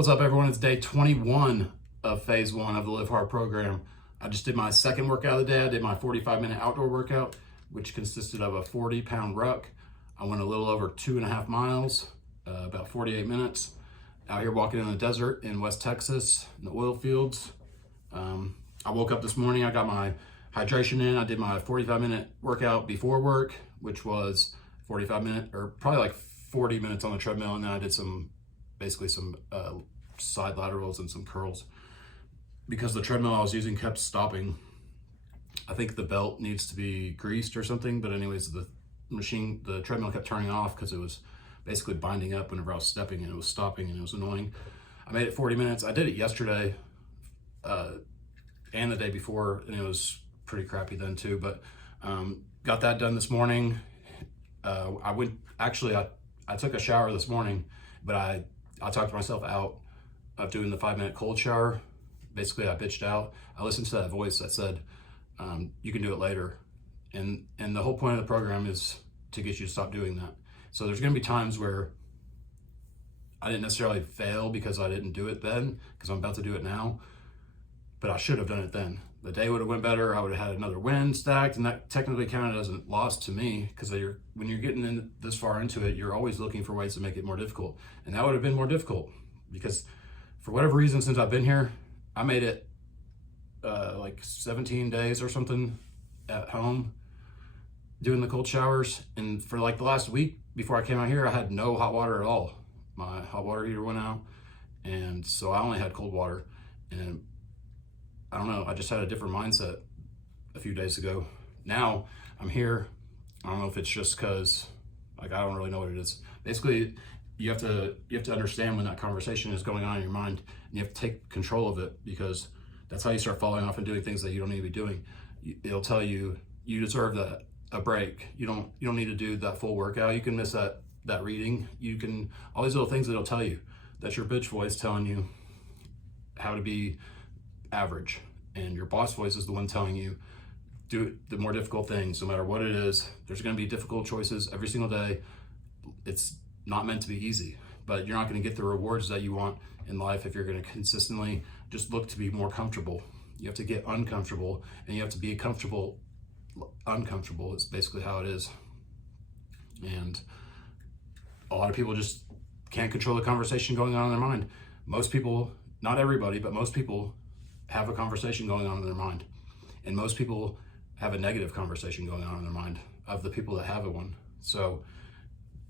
What's up, everyone? It's day 21 of phase one of the Live Hard program. I just did my second workout of the day. I did my 45-minute outdoor workout, which consisted of a 40-pound ruck. I went a little over 2.5 miles, about 48 minutes, out here walking in the desert in West Texas, in the oil fields. I woke up this morning, I got my hydration in. I did my 45-minute workout before work, which was 45 minutes, or probably like 40 minutes on the treadmill, and then I did basically some side laterals and some curls. Because the treadmill I was using kept stopping. I think the belt needs to be greased or something, but anyways, the treadmill kept turning off because it was basically binding up whenever I was stepping, and it was stopping, and it was annoying. I made it 40 minutes. I did it yesterday and the day before, and it was pretty crappy then too, but got that done this morning. I took a shower this morning, but I talked myself out of doing the 5-minute cold shower. Basically, I bitched out. I listened to that voice that said, you can do it later. And the whole point of the program is to get you to stop doing that. So there's gonna be times where I didn't necessarily fail because I didn't do it then, because I'm about to do it now, but I should have done it then. The day would have went better. I would have had another win stacked, and that technically counted as a loss to me, because when you're getting this far into it, you're always looking for ways to make it more difficult. And that would have been more difficult because for whatever reason, since I've been here, I made it like 17 days or something at home doing the cold showers. And for like the last week before I came out here, I had no hot water at all. My hot water heater went out, and so I only had cold water. And I don't know, I just had a different mindset a few days ago. Now I'm here. I don't know if it's just because, like, I don't really know what it is. Basically, you have to understand when that conversation is going on in your mind, and you have to take control of it, because that's how you start falling off and doing things that you don't need to be doing. It'll tell you deserve a break. You don't need to do that full workout. You can miss that reading. You can, all these little things that'll tell you. That's your bitch voice telling you how to be average, and your boss voice is the one telling you do the more difficult things. No matter what it is, there's going to be difficult choices every single day. It's not meant to be easy, but you're not going to get the rewards that you want in life if you're going to consistently just look to be more comfortable. You have to get uncomfortable, and you have to be comfortable uncomfortable. Is basically how it is. And a lot of people just can't control the conversation going on in their mind. Most people, not everybody, but most people have a conversation going on in their mind. And most people have a negative conversation going on in their mind of the people that have one. So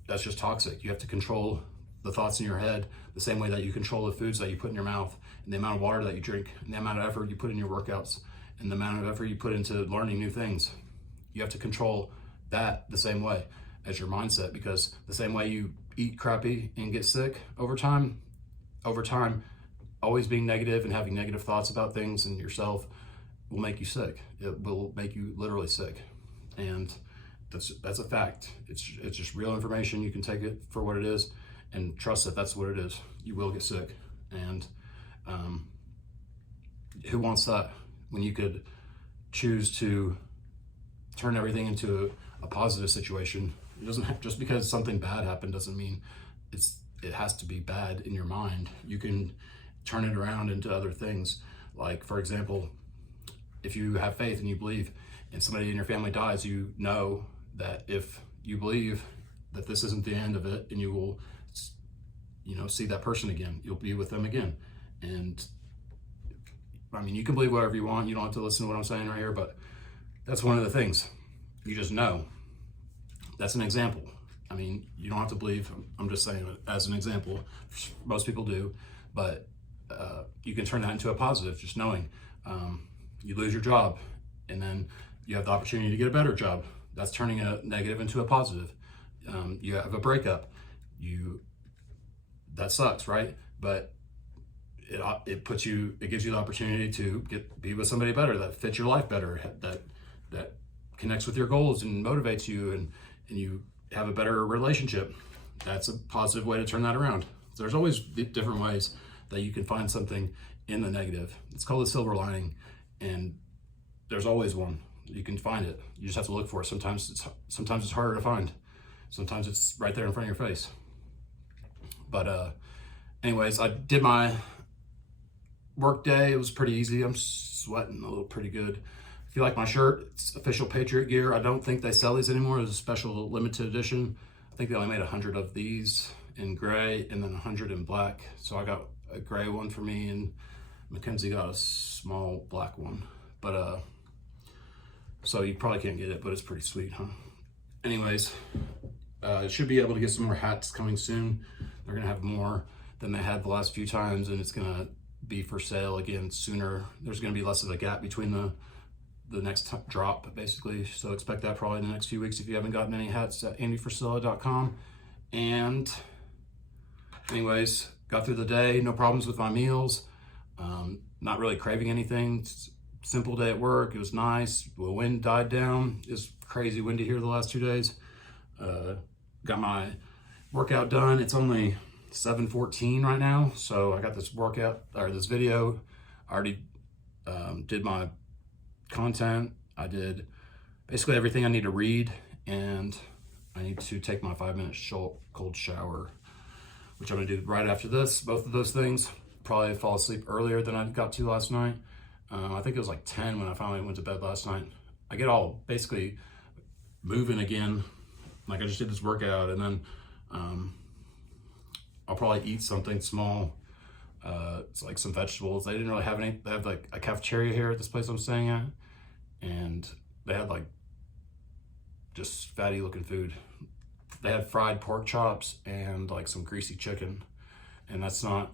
that's just toxic. You have to control the thoughts in your head the same way that you control the foods that you put in your mouth, and the amount of water that you drink, and the amount of effort you put in your workouts, and the amount of effort you put into learning new things. You have to control that the same way as your mindset, because the same way you eat crappy and get sick over time, always being negative and having negative thoughts about things and yourself will make you sick. It will make you literally sick. And that's a fact. It's just real information. You can take it for what it is and trust that that's what it is. You will get sick. And who wants that when you could choose to turn everything into a positive situation? It doesn't have, just because something bad happened doesn't mean it has to be bad in your mind. You can turn it around into other things. Like, for example, if you have faith and you believe and somebody in your family dies, you know that if you believe that this isn't the end of it, and you will, see that person again, you'll be with them again. And I mean, you can believe whatever you want. You don't have to listen to what I'm saying right here, but that's one of the things. You just know. That's an example. I mean, you don't have to believe. I'm just saying it as an example. Most people do, but you can turn that into a positive, just knowing. You lose your job, and then you have the opportunity to get a better job. That's turning a negative into a positive. You have a breakup. That sucks, right? But it gives you the opportunity to be with somebody better, that fits your life better, that connects with your goals and motivates you, and you have a better relationship. That's a positive way to turn that around. So there's always different ways that you can find something in the negative. It's called the silver lining, and there's always one. You can find it. You just have to look for it. Sometimes it's harder to find. Sometimes it's right there in front of your face. But anyways, I did my work day. It was pretty easy. I'm sweating a little pretty good. If you like my shirt, it's official Patriot gear. I don't think they sell these anymore. It was a special limited edition. I think they only made 100 of these in gray and then 100 in black. So I got a gray one for me and Mackenzie got a small black one. But so you probably can't get it, but it's pretty sweet, huh? Anyways, should be able to get some more hats coming soon. They're gonna have more than they had the last few times, and it's gonna be for sale again sooner. There's gonna be less of a gap between the next drop, basically. So expect that probably in the next few weeks if you haven't gotten any hats at andyfrisella.com. And anyways, got through the day, no problems with my meals. Not really craving anything. Simple day at work. It was nice. The wind died down. It's crazy windy here the last 2 days. Got my workout done. It's only 7:14 right now, so I got this workout or this video. I already did my content. I did basically everything I need to read, and I need to take my 5-minute cold shower, which I'm gonna do right after this. Both of those things. Probably fall asleep earlier than I got to last night. I think it was like 10 when I finally went to bed last night. I get all basically moving again. Like I just did this workout, and then I'll probably eat something small. It's like some vegetables. They didn't really have any. They have like a cafeteria here at this place I'm staying at, and they had like just fatty looking food. They had fried pork chops and like some greasy chicken, and that's not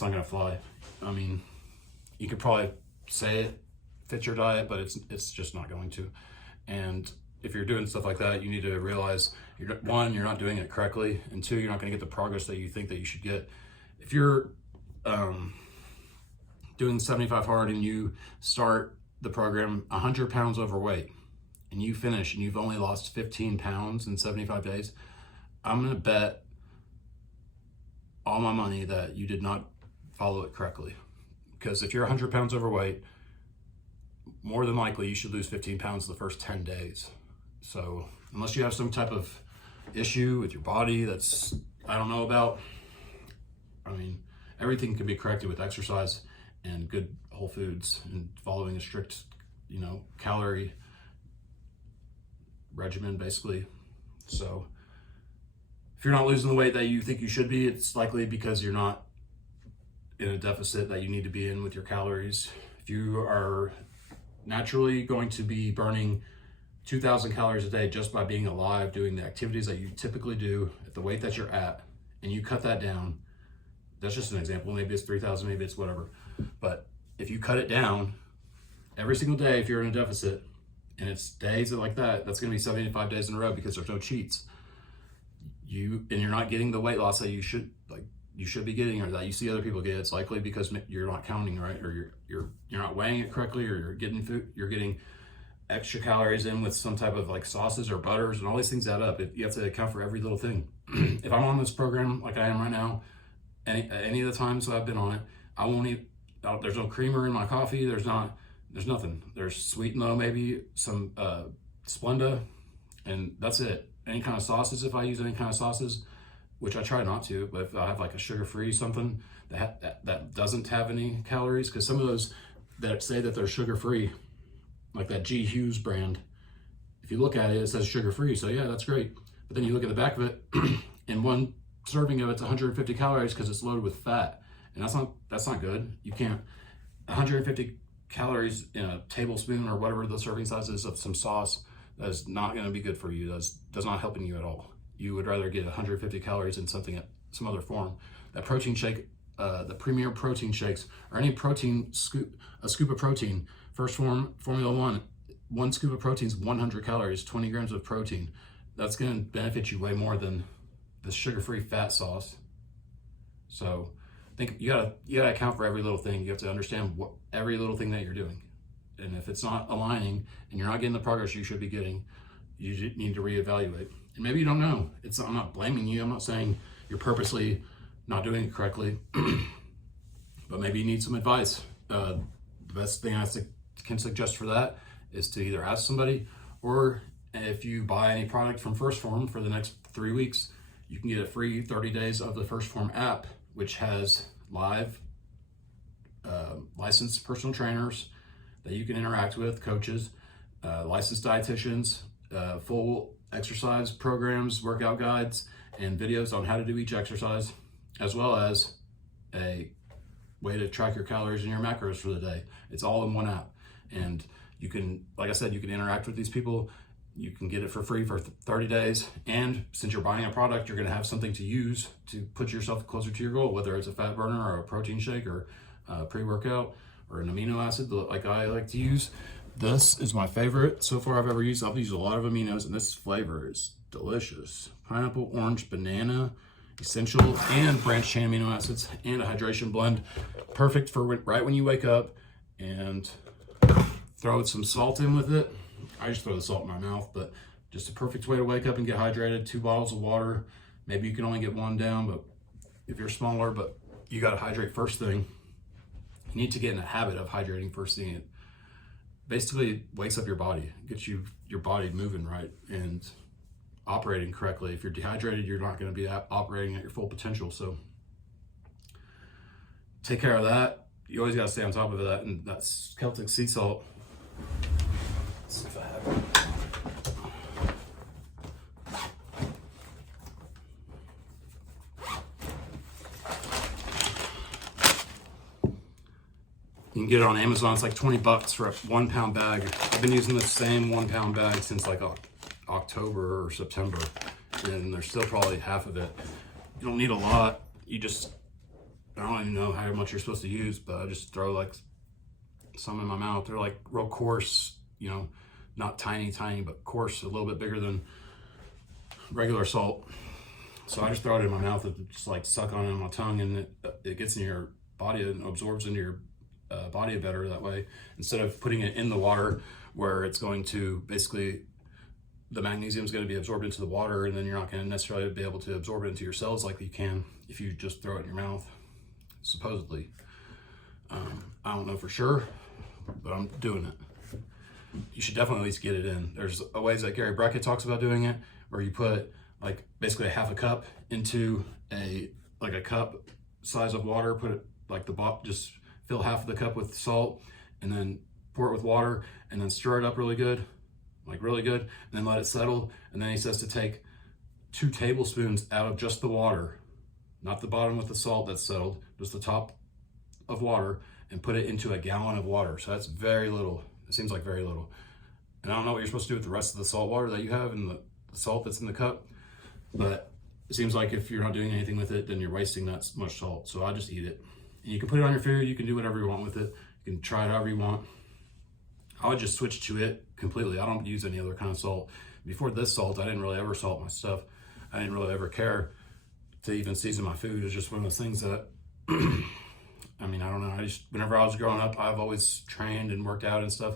gonna fly. I mean, you could probably say it fits your diet, but it's just not going to. And if you're doing stuff like that, you need to realize one, you're not doing it correctly, and two, you're not going to get the progress that you think that you should get. If you're doing 75 hard and you start the program 100 pounds overweight and you finish and you've only lost 15 pounds in 75 days, I'm going to bet all my money that you did not follow it correctly. Because if you're 100 pounds overweight, more than likely you should lose 15 pounds the first 10 days. So unless you have some type of issue with your body that's I don't know about, I mean, everything can be corrected with exercise and good whole foods and following a strict, calorie regimen, basically. So if you're not losing the weight that you think you should be, it's likely because you're not in a deficit that you need to be in with your calories. If you are naturally going to be burning 2,000 calories a day just by being alive, doing the activities that you typically do at the weight that you're at, and you cut that down, that's just an example. Maybe it's 3,000, maybe it's whatever. But if you cut it down every single day, if you're in a deficit, and it's days like that, that's gonna be 75 days in a row because there's no cheats. And you're not getting the weight loss that you should be getting, or that you see other people get. It's likely because you're not counting right, or you're not weighing it correctly, or you're getting extra calories in with some type of like sauces or butters, and all these things add up. You have to account for every little thing. If I'm on this program like I am right now, any of the times that I've been on it, I won't eat. There's no creamer in my coffee. There's nothing. There's sweet and low, maybe some Splenda, and that's it. Any kind of sauces, if I use any kind of sauces, which I try not to, but if I have like a sugar-free something that doesn't have any calories, because some of those that say that they're sugar-free, like that G. Hughes brand, if you look at it, it says sugar-free, so yeah, that's great. But then you look at the back of it, and one serving of it's 150 calories because it's loaded with fat, and that's not good. You can't 150 calories in a tablespoon or whatever the serving size is of some sauce. That is not going to be good for you. Does not helping you at all. You would rather get 150 calories in something at some other form. That protein shake, the premier protein shakes, or any protein a scoop of protein. First form, Formula one scoop of protein is 100 calories, 20 grams of protein. That's going to benefit you way more than this sugar-free fat sauce. So I think you gotta account for every little thing. You have to understand every little thing that you're doing. And if it's not aligning and you're not getting the progress you should be getting, you need to reevaluate. And maybe you don't know. I'm not blaming you. I'm not saying you're purposely not doing it correctly, but maybe you need some advice. The best thing I can suggest for that is to either ask somebody, or if you buy any product from First Form for the next 3 weeks, you can get a free 30 days of the First Form app which has live licensed personal trainers that you can interact with, coaches, licensed dietitians, full exercise programs, workout guides, and videos on how to do each exercise, as well as a way to track your calories and your macros for the day. It's all in one app. And you can, like I said, you can interact with these people. You can get it for free for 30 days. And since you're buying a product, you're going to have something to use to put yourself closer to your goal, whether it's a fat burner or a protein shake or pre-workout or an amino acid like I like to use. This is my favorite so far I've ever used. I've used a lot of aminos, and this flavor is delicious. Pineapple, orange, banana, essential and branched chain amino acids, and a hydration blend. Perfect for right when you wake up, and throw some salt in with it. I just throw the salt in my mouth, but just a perfect way to wake up and get hydrated. 2 bottles of water. Maybe you can only get 1 down, but if you're smaller, but you got to hydrate first thing. You need to get in a habit of hydrating first thing. It basically wakes up your body, gets your body moving right and operating correctly. If you're dehydrated, you're not going to be operating at your full potential. So take care of that. You always got to stay on top of that, and that's Celtic sea salt. Let's see if I have it. You can get it on Amazon. It's like 20 bucks for a 1 pound bag. I've been using the same 1 pound bag since like October or September, and there's still probably half of it. You don't need a lot. I don't even know how much you're supposed to use, but I just throw like some in my mouth. They're like real coarse, you know, not tiny, but coarse, a little bit bigger than regular salt. So I just throw it in my mouth and just like suck on it on my tongue, and it gets in your body and absorbs into your body better that way, instead of putting it in the water where it's going to basically, the magnesium is going to be absorbed into the water, and then you're not going to necessarily be able to absorb it into your cells like you can if you just throw it in your mouth, supposedly. I don't know for sure, but I'm doing it. You should definitely at least get it in. There's ways that Gary Brackett talks about doing it, where you put like basically a half a cup into a cup size of water, put it like just fill half of the cup with salt, and then pour it with water, and then stir it up really good, and then let it settle. And then he says to take 2 tablespoons out of just the water, not the bottom with the salt that's settled, just the top of water, and put it into a gallon of water. So that's very little. It seems like very little. And I don't know what you're supposed to do with the rest of the salt water that you have and the salt that's in the cup, but it seems like if you're not doing anything with it, then you're wasting that much salt. So I just eat it. And you can put it on your food. You can do whatever you want with it. You can try it however you want. I would just switch to it completely. I don't use any other kind of salt. Before this salt, I didn't really ever salt my stuff. I didn't really ever care to even season my food. It's just one of those things that, I mean, I don't know. Whenever I was growing up, I've always trained and worked out and stuff.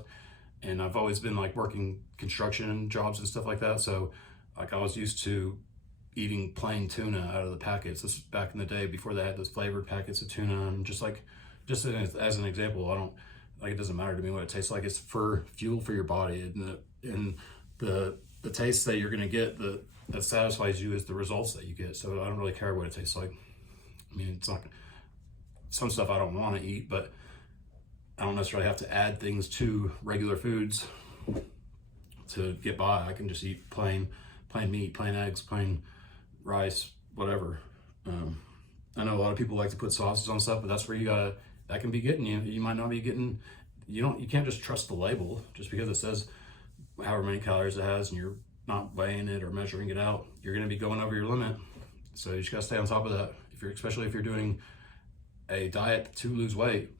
And I've always been like working construction jobs and stuff like that. So like I was used to eating plain tuna out of the packets. This was back in the day before they had those flavored packets of tuna. And just as an example, it doesn't matter to me what it tastes like. It's for fuel for your body, and the taste that you're gonna get that satisfies you is the results that you get. So I don't really care what it tastes like. I mean, it's not some stuff I don't want to eat, but I don't necessarily have to add things to regular foods to get by. I can just eat plain meat, plain eggs, plain rice, whatever. I know a lot of people like to put sauces on stuff, but that's where that can be getting you. You might not be getting, you can't just trust the label just because it says however many calories it has and you're not weighing it or measuring it out. You're going to be going over your limit. So you just got to stay on top of that. Especially if you're doing a diet to lose weight.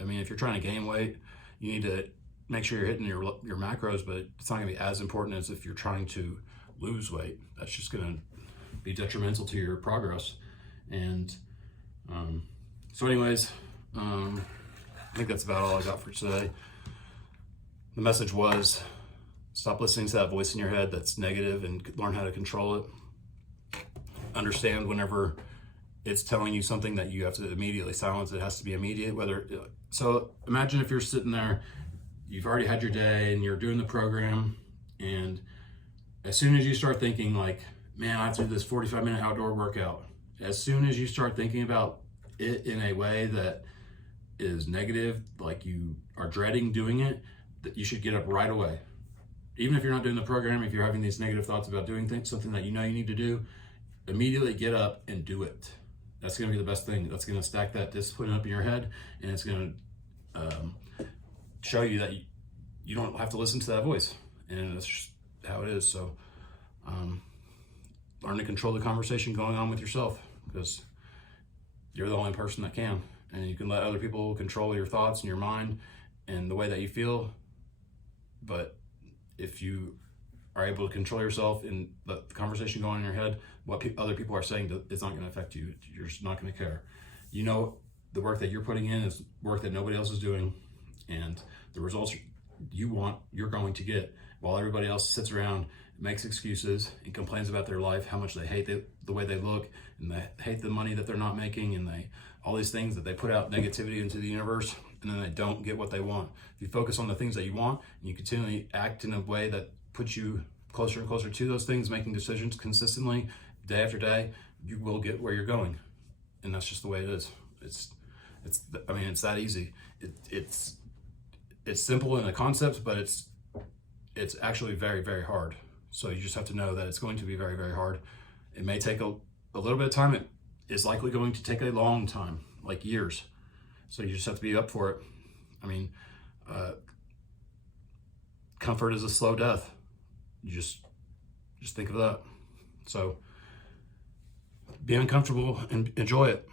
I mean, if you're trying to gain weight, you need to make sure you're hitting your macros, but it's not going to be as important as if you're trying to lose weight. That's just going to be detrimental to your progress. And so anyways, I think that's about all I got for today. The message was, stop listening to that voice in your head that's negative and learn how to control it. Understand whenever it's telling you something that you have to immediately silence. It has to be immediate. So imagine if you're sitting there, you've already had your day and you're doing the program, and as soon as you start thinking like, man, I have to do this 45-minute outdoor workout, as soon as you start thinking about it in a way that is negative, like you are dreading doing it, that you should get up right away. Even if you're not doing the program, if you're having these negative thoughts about doing things, something that you know you need to do, immediately get up and do it. That's going to be the best thing. That's going to stack that discipline up in your head, and it's going to show you that you don't have to listen to that voice, and that's just how it is. So learn to control the conversation going on with yourself, because you're the only person that can, and you can let other people control your thoughts and your mind and the way that you feel. But if you are able to control yourself in the conversation going on in your head, what other people are saying is not going to affect you. You're just not going to care. You know, the work that you're putting in is work that nobody else is doing, and the results you want, you're going to get, while everybody else sits around, makes excuses, and complains about their life, how much they hate the way they look, and they hate the money that they're not making, and all these things that they put out negativity into the universe, and then they don't get what they want. If you focus on the things that you want, and you continually act in a way that puts you closer and closer to those things, making decisions consistently, day after day, you will get where you're going. And that's just the way it is. It's that easy. It's simple in the concept, but it's actually very, very hard. So you just have to know that it's going to be very, very hard. It may take a little bit of time. It is likely going to take a long time, like years. So you just have to be up for it. I mean, comfort is a slow death. You just think of that. So be uncomfortable and enjoy it.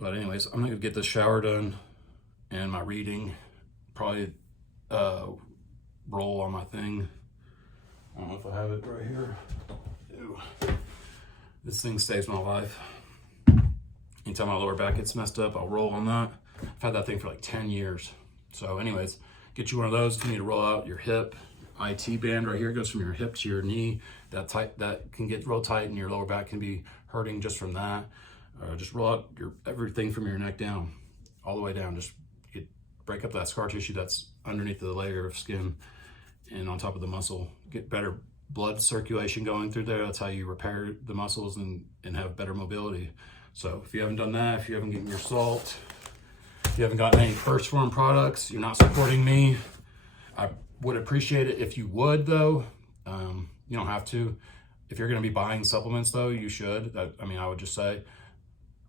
But anyways, I'm gonna get this shower done and my reading, probably roll on my thing. I don't know if I have it right here. Ew. This thing saves my life. Anytime my lower back gets messed up, I'll roll on that. I've had that thing for like 10 years. So anyways, get you one of those. You need to roll out your hip. IT band right here goes from your hip to your knee. That can get real tight, and your lower back can be hurting just from that. Just roll out everything from your neck down, all the way down. Just break up that scar tissue that's underneath the layer of skin and on top of the muscle. Get better blood circulation going through there. That's how you repair the muscles and have better mobility. So if you haven't done that, if you haven't gotten your salt, if you haven't gotten any First Form products, you're not supporting me. I would appreciate it if you would, though. You don't have to. If you're going to be buying supplements, though, you should. I would just say,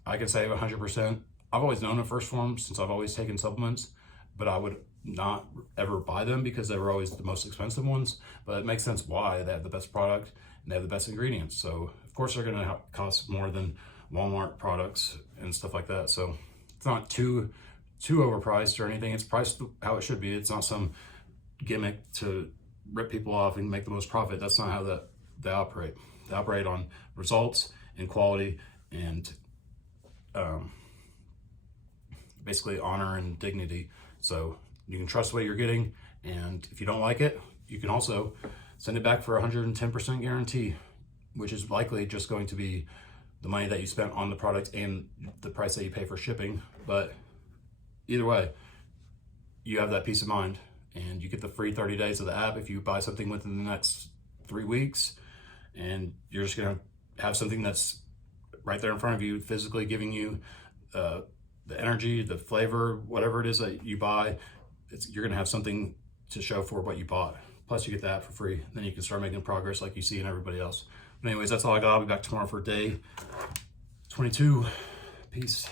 I can say 100%. I've always known of First Form since I've always taken supplements, but I would not ever buy them because they were always the most expensive ones. But it makes sense why. They have the best product and they have the best ingredients. So of course they're going to cost more than Walmart products and stuff like that. So it's not too overpriced or anything. It's priced how it should be. It's not some gimmick to rip people off and make the most profit. That's not how they operate. They operate on results and quality and basically honor and dignity. So you can trust what you're getting, and if you don't like it, you can also send it back for 110% guarantee, which is likely just going to be the money that you spent on the product and the price that you pay for shipping. But either way, you have that peace of mind, and you get the free 30 days of the app if you buy something within the next 3 weeks, and you're just gonna have something that's right there in front of you, physically giving you the energy, the flavor, whatever it is that you buy. You're gonna have something to show for what you bought. Plus you get that for free. Then you can start making progress like you see in everybody else. But anyways, that's all I got. I'll be back tomorrow for day 22. Peace.